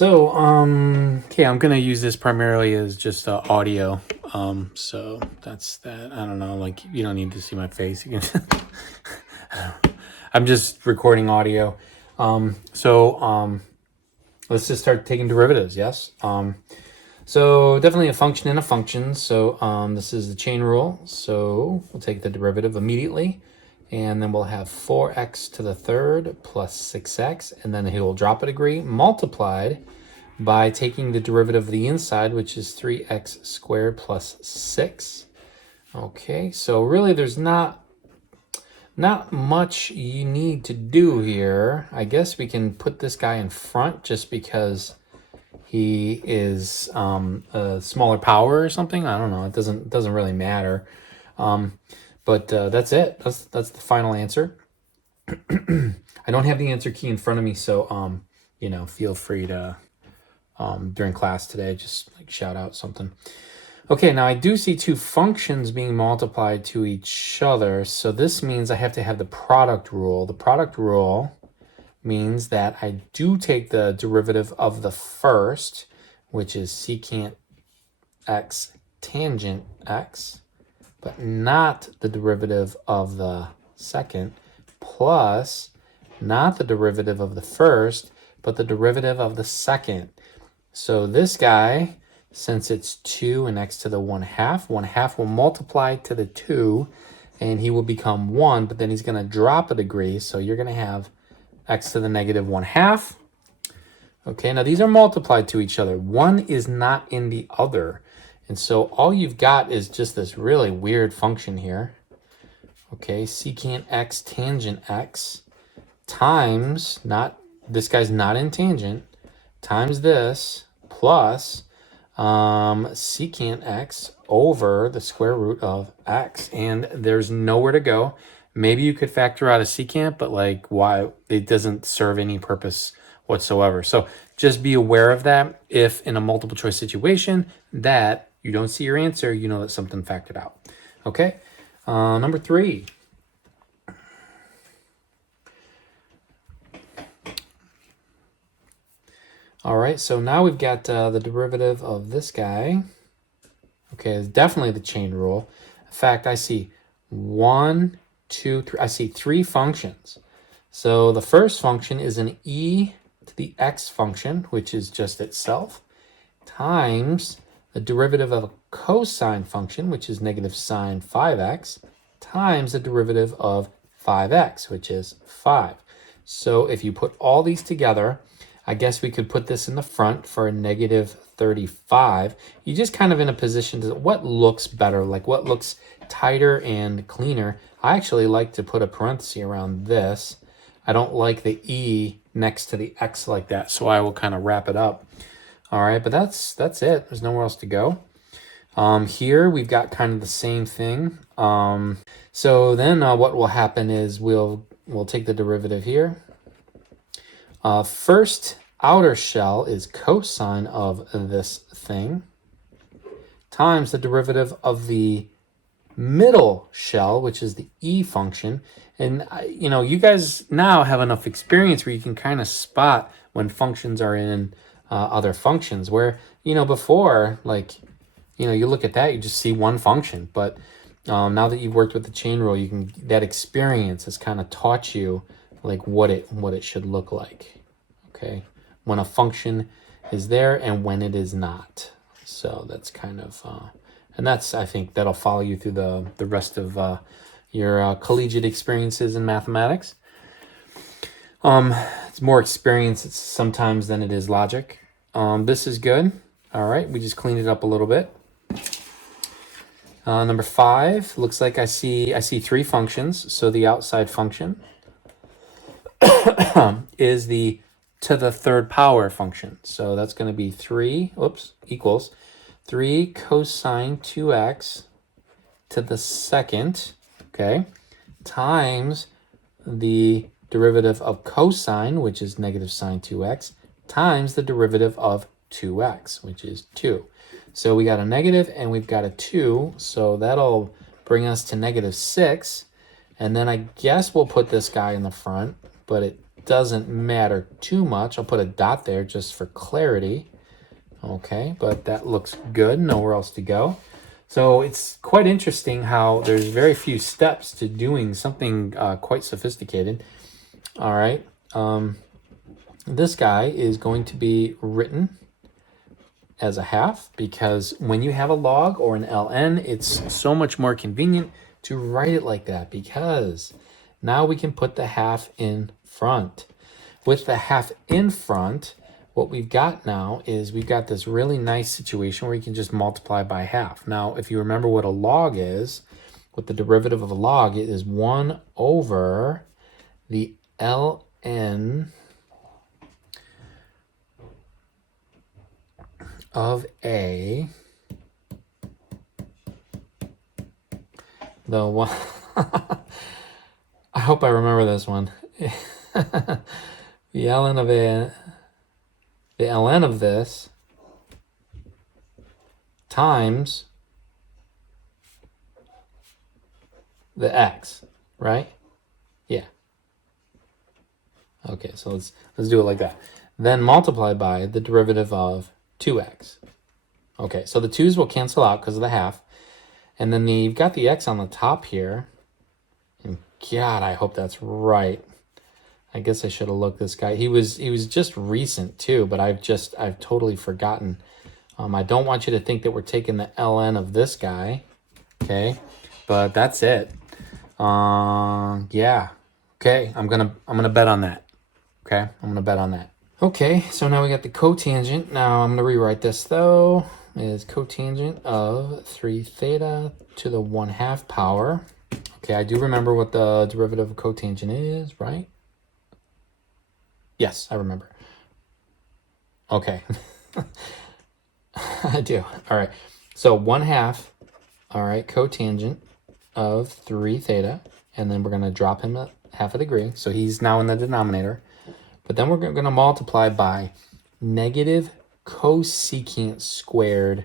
Okay, I'm gonna use this primarily as just audio. So that's that. I don't know, like you don't need to see my face. You can. I'm just recording audio. Let's just start taking derivatives. Yes. So definitely a function and a function. So this is the chain rule. So we'll take the derivative immediately, and then we'll have 4x to the third plus 6x, and then he will drop a degree multiplied by taking the derivative of the inside, which is 3x squared plus 6. Okay, so really there's not much you need to do here. I guess we can put this guy in front just because he is a smaller power or something. I don't know. It doesn't really matter. But that's it. That's the final answer. I don't have the answer key in front of me, so feel free to during class today just like shout out something. Okay, now I do see two functions being multiplied to each other, so this means I have to have the product rule. The product rule means that I do take the derivative of the first, which is secant x tangent x, but not the derivative of the second, plus not the derivative of the first, but the derivative of the second. So this guy, since it's 2 and x to the 1/2 will multiply to the 2, and he will become 1, but then he's going to drop a degree, so you're going to have x to the negative 1/2. Okay, now these are multiplied to each other. One is not in the other. And so all you've got is just this really weird function here. Okay, secant x tangent x times, this guy's not in tangent, times this plus secant x over the square root of x. And there's nowhere to go. Maybe you could factor out a secant, but like why? It doesn't serve any purpose whatsoever. So just be aware of that. If in a multiple choice situation that you don't see your answer, you know that something factored out. Okay, number 3. All right, so now we've got the derivative of this guy. Okay, it's definitely the chain rule. In fact, I see 1, 2, 3. I see 3 functions. So the first function is an e to the x function, which is just itself, times the derivative of a cosine function, which is negative sine 5x, times the derivative of 5x, which is 5. So if you put all these together, I guess we could put this in the front for a negative 35. You're just kind of in a position to what looks better, like what looks tighter and cleaner. I actually like to put a parenthesis around this. I don't like the e next to the x like that, so I will kind of wrap it up. All right, but that's it. There's nowhere else to go. Here we've got kind of the same thing. So then what will happen is we'll take the derivative here. First outer shell is cosine of this thing times the derivative of the middle shell, which is the e function. And you guys now have enough experience where you can kind of spot when functions are in other functions, where before, like you look at that, you just see one function. But now that you've worked with the chain rule, that experience has kind of taught you like what it should look like. Okay, when a function is there and when it is not. So that's kind of and that's, I think that'll follow you through the rest of your collegiate experiences in mathematics. It's more experience sometimes than it is logic. This is good. All right, we just cleaned it up a little bit. Number 5, looks like I see 3 functions. So the outside function is the to the third power function. So that's going to be 3 equals 3 cosine 2x to the second, okay, times the derivative of cosine, which is negative sine 2x, times the derivative of 2x, which is 2. So we got a negative and we've got a 2, so that'll bring us to negative 6. And then I guess we'll put this guy in the front, but doesn't matter too much. I'll put a dot there just for clarity. Okay, but that looks good. Nowhere else to go. So it's quite interesting how there's very few steps to doing something quite sophisticated. All right. This guy is going to be written as a half because when you have a log or an ln, it's so much more convenient to write it like that because now we can put the half in front. With the half in front, what we've got now is we've got this really nice situation where you can just multiply by half. Now, if you remember what a log is, what the derivative of a log is 1 over the ln of a, the one, I hope I remember this one. The ln of a, the ln of this times the x, right? Yeah. Okay, so let's do it like that. Then multiply by the derivative of 2x. Okay, so the 2's will cancel out because of the half. And then you've got the x on the top here. And God, I hope that's right. I guess I should have looked this guy. He was just recent too, but I've totally forgotten. I don't want you to think that we're taking the ln of this guy. Okay, but that's it. Yeah. Okay, I'm gonna bet on that. Okay, I'm gonna bet on that. Okay, so now we got the cotangent. Now I'm gonna rewrite this though. Is cotangent of 3 theta to the 1/2 power. Okay, I do remember what the derivative of cotangent is, right? Yes, I remember. Okay. I do. All right. So 1/2, all right, cotangent of 3 theta. And then we're going to drop him a half a degree. So he's now in the denominator. But then we're going to multiply by negative cosecant squared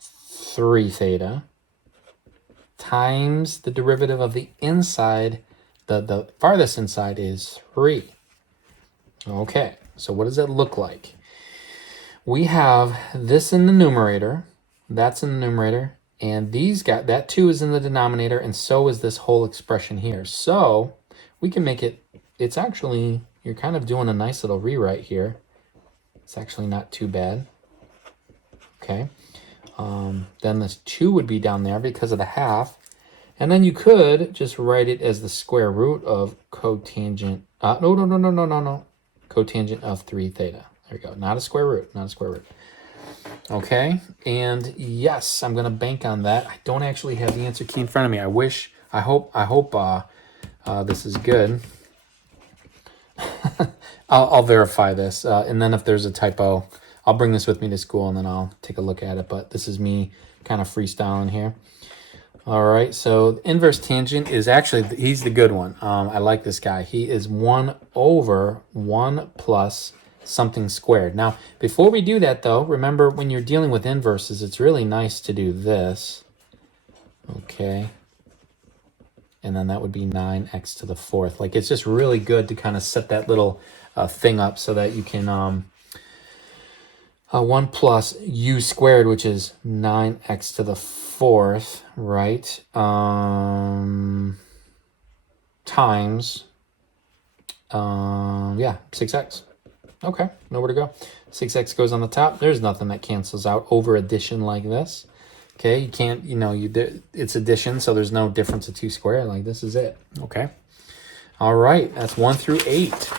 3 theta times the derivative of the inside. The farthest inside is 3. Okay, so what does that look like? We have this in the numerator, that's in the numerator, and that 2 is in the denominator, and so is this whole expression here. So we can make it, it's actually, you're kind of doing a nice little rewrite here. It's actually not too bad. Okay, then this 2 would be down there because of the half, and then you could just write it as the square root of cotangent, no. Cotangent of 3 theta. There we go. Not a square root. Not a square root. Okay. And yes, I'm going to bank on that. I don't actually have the answer key in front of me. I hope this is good. I'll verify this. And then if there's a typo, I'll bring this with me to school and then I'll take a look at it. But this is me kind of freestyling here. All right, so inverse tangent is actually, he's the good one. I like this guy. He is 1 over 1 plus something squared. Now, before we do that, though, remember when you're dealing with inverses, it's really nice to do this. Okay. And then that would be 9x to the 4th. Like, it's just really good to kind of set that little thing up so that you can... 1 plus u squared, which is 9x to the 4th, right? Times, 6x. Okay, nowhere to go. 6x goes on the top. There's nothing that cancels out over addition like this. Okay, you can't, it's addition, so there's no difference of 2 squared. Like, this is it. Okay. All right, that's 1 through 8.